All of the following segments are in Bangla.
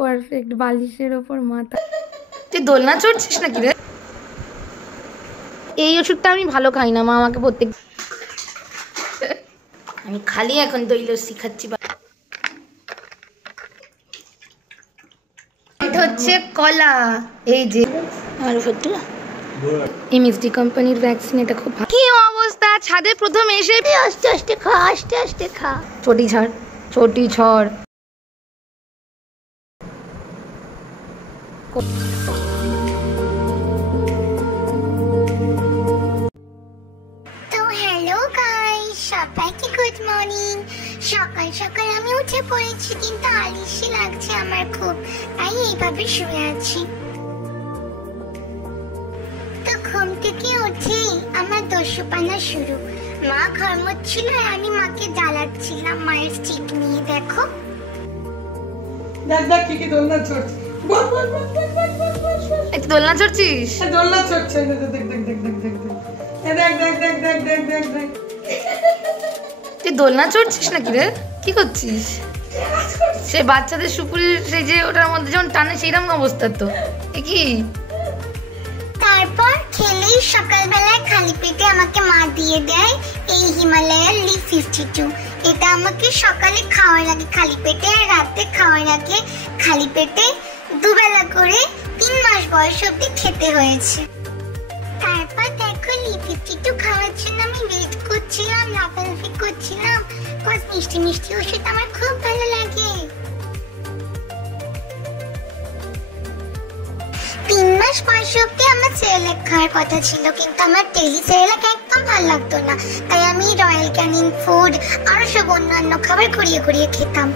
পারফেক্ট বালিশের ওপর মাথা। তুই দোলনা চড়ছিস নাকি রে? এই ওষুধটা আমি ভালো খাই না, মা আমাকে প্রত্যেক, আমি খালি এখন দই লস্যি খাচ্ছি। এটা হচ্ছে কলা, এই যে আর এমএসডি কোম্পানির ভ্যাকসিন, এটা খুব ভালো। কি অবস্থা ছাদে প্রথম এসে, আস্তে আস্তে খা, আস্তে আস্তে খা, ছোটি ঝড় ছোটি ঝড়। তো হ্যালো গাইস, সবাইকে গুড মর্নিং। সকাল সকাল আমি উঠে পড়েছি, কিন্তু আলসি লাগছে আমার খুব, তাই এইভাবে শুয়ে আছি। তো ঘুম থেকে উঠেই আমার দস্যুপানা শুরু। মা ঘর মুছছিল আর আমি মাকে জ্বালাচ্ছিলাম মায়ের স্টিক নিয়ে। দেখো দেখ দেখ কি দোলনা চড়ছে। এই দোলনা চড়ছিস? দোলনা চড়ছে, দেখ দেখ দেখ দেখ দেখ দেখ দেখ দেখ দেখ দেখ দেখ দেখ দেখ। তুই দোলনা চড়ছিস নাকি রে? কি করছিস? সে বাচ্চাদের সুপুরির সেই যে ওটার মধ্যে যেমন টানে সেইরকম অবস্থা তো। কি তারপর খেলেই সকালবেলায় খালি পেটে আমাকে মা দিয়ে দেয় এই হিমালয়ার লিফ 52। এটা আমাকে সকালে খাওয়ার আগে খালি পেটে আর রাতে খাওয়ার আগে খালি পেটে দুবেলা করে 3 মাস বয়স অবধি খেতে হয়েছে। তারপর দেখো লিফ 52 খাওয়ার জন্য আমি ওয়েট করছিলাম, লাফালাফি করছিলাম। কত মিষ্টি মিষ্টি ওষুধ, আমার খুব ভালো লাগে। 3 মাস বয়স অব্দি আমার সেরেলাক খাওয়ার কথা ছিল, কিন্তু আমার ডেইলি সেরেলাক একদম ভালো লাগতো না, তাই আমি রয়্যাল ক্যানিন ফুড আর সব অন্যান্য খাবার ঘুরিয়ে ঘুরিয়ে খেতাম।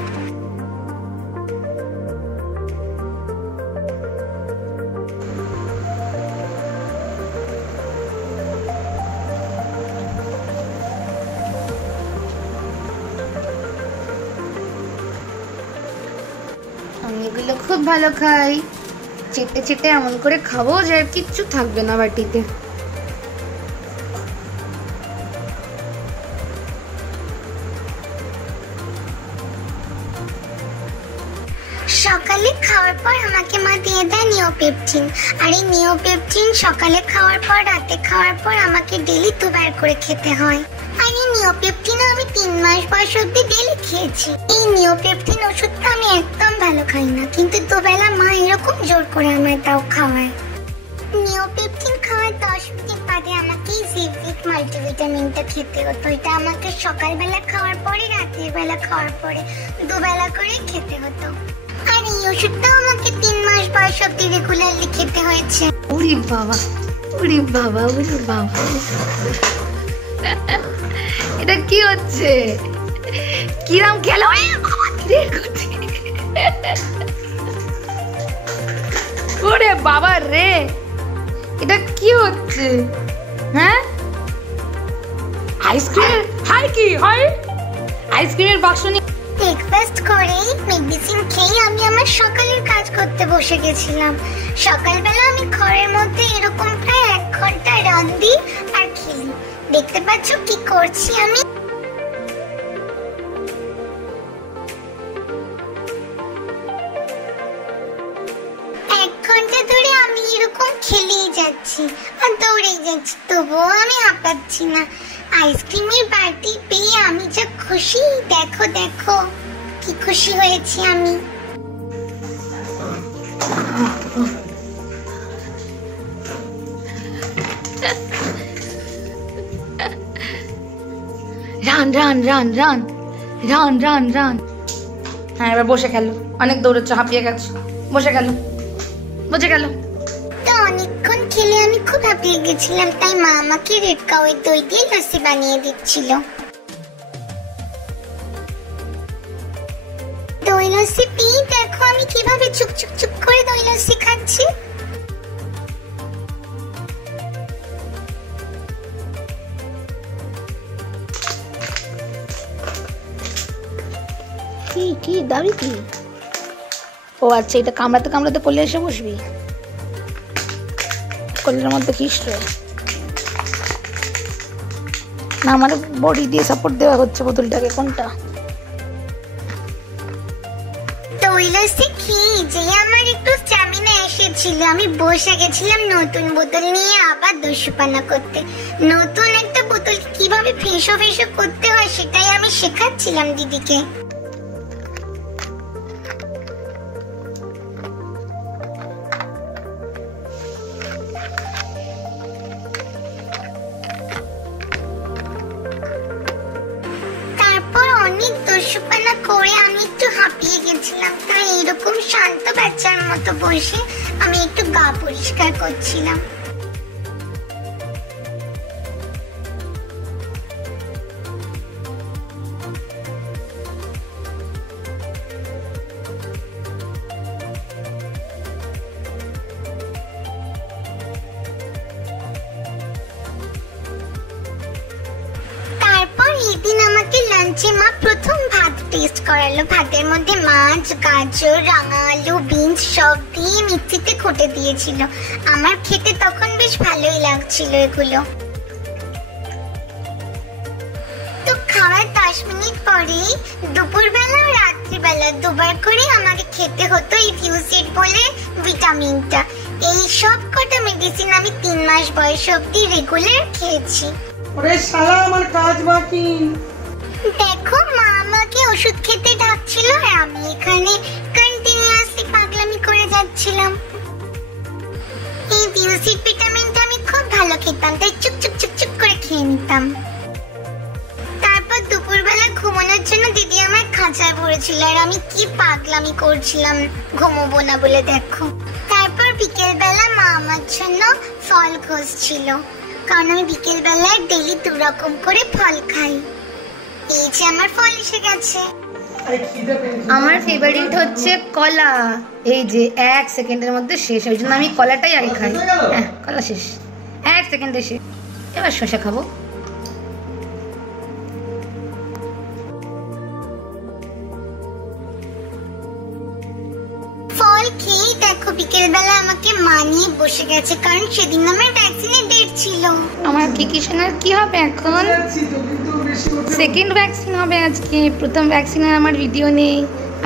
আমি এগুলো খুব ভালো খাই, চেটে চেটে এমন করে খাবো যে কিচ্ছু থাকবে না বাটিতে। সকালে খাওয়ার পর আমাকে মা দিয়ে দেয় নিওপেপটিন, আর এই নিওপেপটিন সকালে খাওয়ার পর রাতে খাওয়ার পর আমাকে ডেলি 2 বার করে খেতে হয়। আর এই নিওপেপটিন আমি 3 মাস বয়স অব্দি ডেলি খেয়েছি। এই নিওপেপটিন ওষুধটা আমি একদম ভালো খাই না, কিন্তু দুবেলা মা এরকম জোর করে আমায় তাও খাওয়ায়। নিওপেপটিন খাওয়ার 10 মিনিট বাদে আমাকে জিভিক মাল্টিভিটামিনটা খেতে হতো। এটা আমাকে সকালবেলা খাওয়ার পরে রাতের বেলা খাওয়ার পরে দুবেলা করে খেতে হতো। আর এই ওষুধটাও আমাকে 3 মাস বয়স অব্দি রেগুলারলি খেতে হয়েছে। ওরে বাবা, ওরে বাবা, ওরে বাবা, এটা কি হচ্ছে? কিরাম খেলো? ওরে বাবা রে, এটা কি হচ্ছে? হ্যাঁ, আইসক্রিম? হাই কি হয়? আইসক্রিমের বাক্স নিয়ে ব্রেকফাস্ট করে মেডিসিন খেয়ে আমি আমার সকালের কাজ করতে বসে গেছিলাম। সকালবেলা আমি ঘরের মধ্যে এরকম প্রায় 1 ঘন্টা রাঁধি আর খেলি। দেখতে পাচ্ছ কি করছি আমি? ঘন্টা ধরে আমি এরকম খেলেই যাচ্ছি আর দৌড়েই যাচ্ছি, তবুও আমি হাঁপাচ্ছি না। আইসক্রিমের বাটি পেয়ে আমি যা খুশি, দেখো দেখো কি খুশি হয়েছি আমি। Run run run run run run run. হ্যাঁ, এবার বসে খেলো, অনেক দৌড়চ্ছ, হাঁপিয়ে গেছো, বসে গেল বসে গেল। তো অনেকক্ষণ খেলে আমি খুব হাঁপিয়ে গেছিলাম, তাই মা আমাকে রেড কাউয়ের দই দিয়ে লস্যি বানিয়ে দিচ্ছিল। দই লস্যি পিয়ে দেখো আমি কিভাবে চুপ চুপ চুপ করে দই লস্যি খাচ্ছি। কি কি দাবি কি? ও আচ্ছা, এটা কামড়াতে কামড়াতে কোলে এসে বসবি, কোলের মধ্যে কিস রে? না, আমার বডি দিয়ে সাপোর্ট দেওয়া হচ্ছে বোতলটাকে। কোনটা? দই লস্যি খেয়ে যে ছিল, আমি বসে গেছিলাম নতুন বোতল নিয়ে আবার দস্যুপানা করতে। নতুন একটা বোতল কিভাবে ফেঁসো ফেঁসো করতে হয় সেটাই আমি শেখাচ্ছিলাম দিদিকে। তারপর অনেক দস্যুপানা করে আমি একটু হাঁপিয়ে গেছিলাম, তাই এরকম শান্ত বাচ্চার মতো বসে আমি একটু গা পরিষ্কার করছিলাম। এদিন আমাকে লাঞ্চে মা প্রথম ভাত টেস্ট করালো। ভাতের মধ্যে মাছ, গাজর, রাঙা আলু, বিনস সব দিয়ে মিক্সিতে ঘুটে দিয়েছিল। আমার খেতে তখন বেশ ভালোই লাগছিল এগুলো। তো খাওয়ার 10 মিনিট পরেই দুপুরবেলা ও রাত্রিবেলা দুবার করে আমাকে খেতে হতো এই ফিউসিড বলে ভিটামিনটা। এই সব কটা মেডিসিন আমি 3 মাস বয়স অবধি রেগুলার খেয়েছি। ওরে শালা, আমার কাজ বাকি। দেখো, মা আমাকে ওষুধ খেতে ডাকছিল আর আমি এখানে কন্টিনিউয়াসলি পাগলামি করে যাচ্ছিলাম। এই ফিউসিড ভিটামিনটা আমি খুব ভালো খেতাম, তাই চুপ চুপ চুপ চুপ করে খেয়ে নিতাম। তারপর দুপুরবেলা ঘুমানোর জন্য দিদি আমার খাঁচায় ভরেছিল আর আমি কি পাগলামি করছিলাম ঘুমোবো না বলে দেখো। তারপর বিকেলবেলা মা আমার জন্য ফল ঘষছিল, কারণ আমি বিকেল বেলায় ডেইলি 2 রকম করে ফল খাই। এই যে আমার ফল এসে গেছে। আমার ফেভারিট হচ্ছে কলা। এই যে 1 সেকেন্ডের মধ্যে শেষ, ওই জন্য আমি কলাটাই আগে খাই। হ্যাঁ, কলা শেষ, 1 সেকেন্ডে শেষ। এবার শসা খাবো। ফল খেয়ে দেখো বিকেল বেলা আমাকে মানিয়ে বসে গেছে, কারণ সেদিন আমার ভ্যাকসিনের ডেট ছিল। আমার কিশোনার কি হবে এখন? সেকেন্ড ভ্যাকসিন হবে আজকে। প্রথম ভ্যাকসিনের আমার ভিডিও নেই,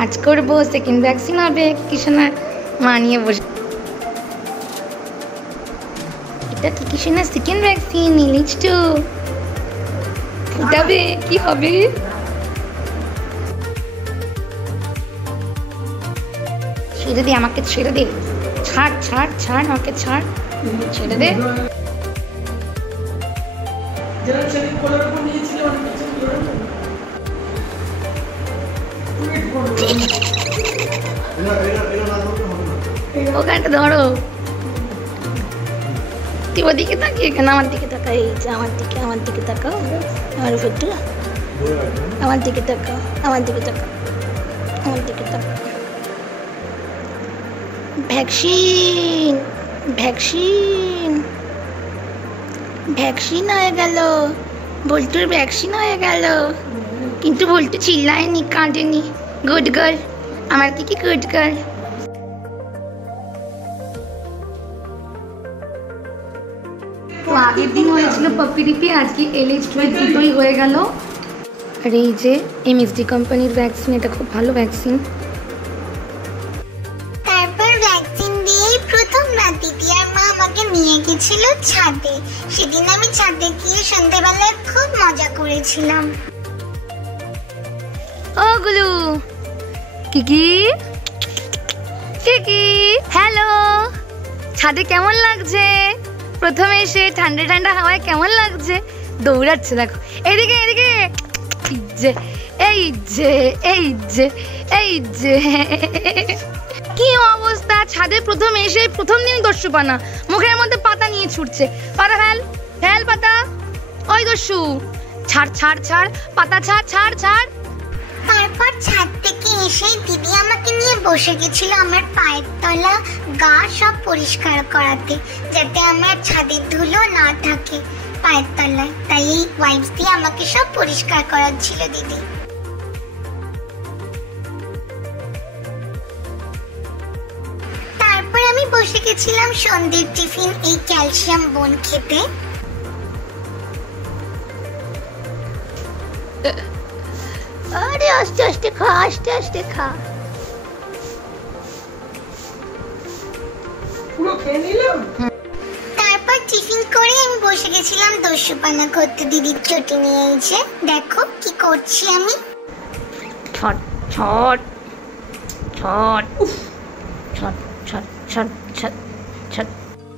আজ করবো। সেকেন্ড ভ্যাকসিন হবে কিশোনার, মানিয়ে বসে। এটা কিশোনার সেকেন্ড ভ্যাকসিন নিলিস তো ফুটাবে, কি হবে? ছেড়ে দে আমাকে, ছেড়ে দে, ছাড় ছাড় ছাড় আমাকে, ছাড়, ছেড়ে দে। ওখানটা ধরো, তুই ওদিকে তাকিয়ে কেন? আমার দিকে তাকা। এই যে আমার দিকে, আমার দিকে তাকাও, আমার উপরটা আমার দিকে তাকাও, আমার দিকে তাকাও, আমার দিকে তাকাও। ভ্যাকসিন ভ্যাকসিন ভ্যাকসিন হয়ে গেল, বল্টুর ভ্যাকসিন হয়ে গেল। কিন্তু বল্টু চিল্লায়নি, কাঁদেনি। গুড গার্ল, আমার কি গুড গার্ল। তো আগের দিন হয়েছিল পাপ্পি দিপি, আজকে LH2 দুটোই হয়ে গেল। আর এই যে MSD কোম্পানির ভ্যাকসিন, এটা খুব ভালো ভ্যাকসিন। তারপর ভ্যাকসিন দিয়ে প্রথম রাত দিদি আর মা আমাকে নিয়ে গেছিল ছাদে। সেদিন আমি ছাদে গিয়ে সন্ধ্যাবেলায় খুব মজা করেছিলাম। ও গুলু, কিকি কিকি, হ্যালো। ছাদে কেমন লাগছে? প্রথমে এসে ঠান্ডা ঠান্ডা হাওয়ায় কেমন লাগছে? দৌড়াচ্ছে দেখো, এদিকে এদিকে, এই যে এই যে এই যে এই যে। কি অবস্থা! ছাদে প্রথম এসে প্রথম দিন দস্যুপানা, মুখের মধ্যে পাতা নিয়ে ছুটছে। পাতা ফেল, ফেল পাতা। ওই দস্যু, ছাড় ছাড় ছাড় পাতা, ছাড় ছাড় ছাড়। তারপর ছাদ থেকে এসে দিদি আমাকে নিয়ে বসে গেছিল আমার পায়ের তলা, গা সব পরিষ্কার করাতে, যাতে আমার ছাদের ধুলো না থাকে পায়ের তলায়। তাই এই ওয়াইপস দিয়ে আমাকে সব পরিষ্কার করাচ্ছিল দিদি। তারপর আমি বসে গেছিলাম সন্ধ্যের টিফিন এই ক্যালসিয়াম বোন খেতে। আরে আস্তে আস্তে খা, আস্তে আস্তে খা। খেয়ে নিলাম। তারপর টিফিন করে আমি বসে গেছিলাম দস্যুপানা করতে। দিদির চটি নিয়ে এসে দেখো কি করছি আমি। ছট ছট ছট ছট ছট ছট ছট ছট।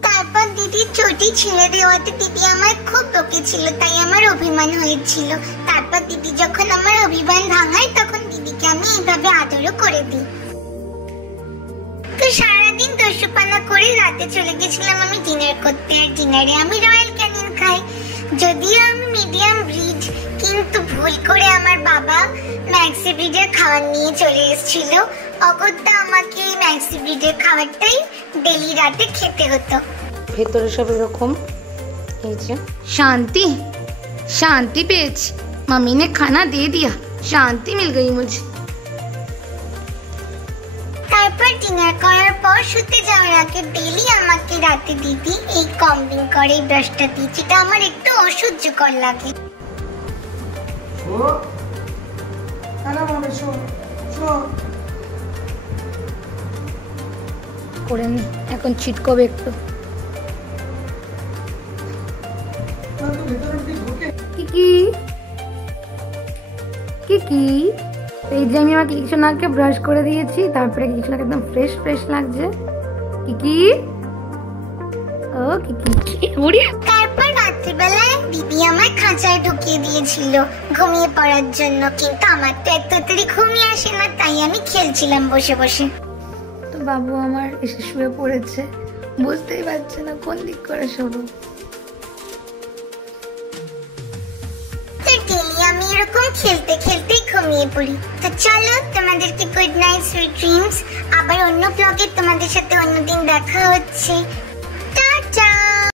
তারপর দিদির চটি ছেড়ে দেওয়াতে দিদি আমার খুব বকেছিল, তাই আমার অভিমান হয়েছিল। তারপর দিদি যখন আমার অভিমান ভাঙায় তখন দিদিকে আমি এইভাবে আদরও করে দিই। তো সারাদিন দস্যুপানা করে রাতে চলে গেছিলাম আমি ডিনার করতে। আর ডিনারে আমি রয়্যাল ক্যানিন খাই। যদিও আমি মিডিয়াম ব্রিড, কিন্তু ভুল করে আমার বাবা ম্যাক্সি ব্রিডের খাবার নিয়ে চলে এসেছিল। অগত্যা আমাকে ম্যাক্সি ব্রিডের খাবারটাই ডেলি রাতে খেতে হতো। ভেতরে সব এরকম। এই যে शांति शांति पेয়েছি, मम्मी ने खाना दे दिया, शांति मिल गई मुझे। তারপর ডিনার করার পর শুতে যাওয়ার আগে ডেলি আমাকে রাতে দিদি এই কম্বিং করে ব্রাশটা দিই, যেটা আমার একটু অসহ্যকর লাগে। শো আরে মামা শো শো করে নি, এখন ছিটকবে একটু। না তো ভেতরে কি ঢোকে। কি এই যে আমি আমাকে কিছু নাকে ব্রাশ করে দিয়েছি, তারপরে কিছু নাকে একদম ফ্রেশ ফ্রেশ লাগছে। কি ও কি ওরে। তারপর রাত্রিবেলায় দিদি আমার খাঁচায় ঢুকিয়ে দিয়েছিল ঘুমিয়ে পড়ার জন্য, কিন্তু আমার তো এত তাড়াতাড়ি ঘুমিয়ে আসে না, তাই আমি খেলছিলাম বসে বসে। তো বাবু আমার এসে শুয়ে পড়েছে, বুঝতেই পারছে না কোন দিক করে শোবো। ডেলি আমি এরকম খেলতে খেলতেই ঘুমিয়ে পড়ি। তো চলো তোমাদেরকে গুড নাইট, সুইট ড্রিমস। আবার অন্য ব্লগে তোমাদের সাথে অন্যদিন দেখা হচ্ছে।